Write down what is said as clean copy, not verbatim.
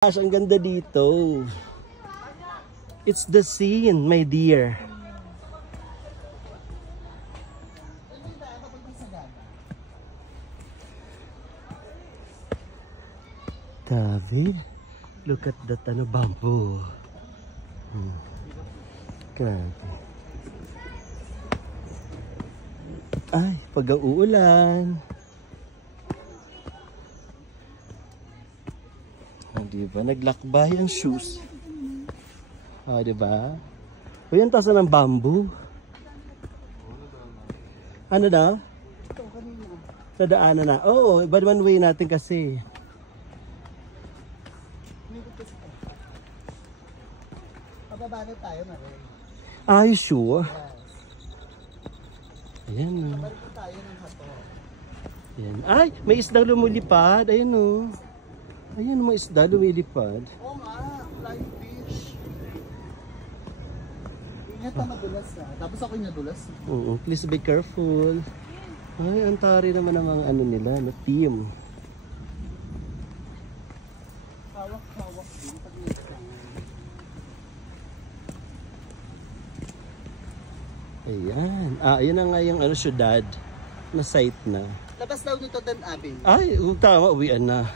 Gosh, ang ganda dito. It's the scene, my dear. David, look at that bamboo. Grabe. Ay, pag ang uulan. Diba? Naglakbay ang shoes. Diba? O yan, tasan ng bamboo. Ano na? Sa daanan na. Oo, iba naman way natin kasi. Pababa na tayo na rin. Are you sure? Ayan o. Pabalik tayo ng hato. Ayan. Ay, may isdang lumulipad. Ayan o. Ayan, mga isda lumilipad. Oo nga, flying fish. Ingat na madulas na. Tapos ako yung nadulas. Please be careful. Ay, antari naman ang mga ano nila, no, team. Hawak-hawak din pag nagkang. Ayan. Ayan na nga yung ano, syudad na site na. Labas daw nito Dan Abbey. Ay, tama, uwian na.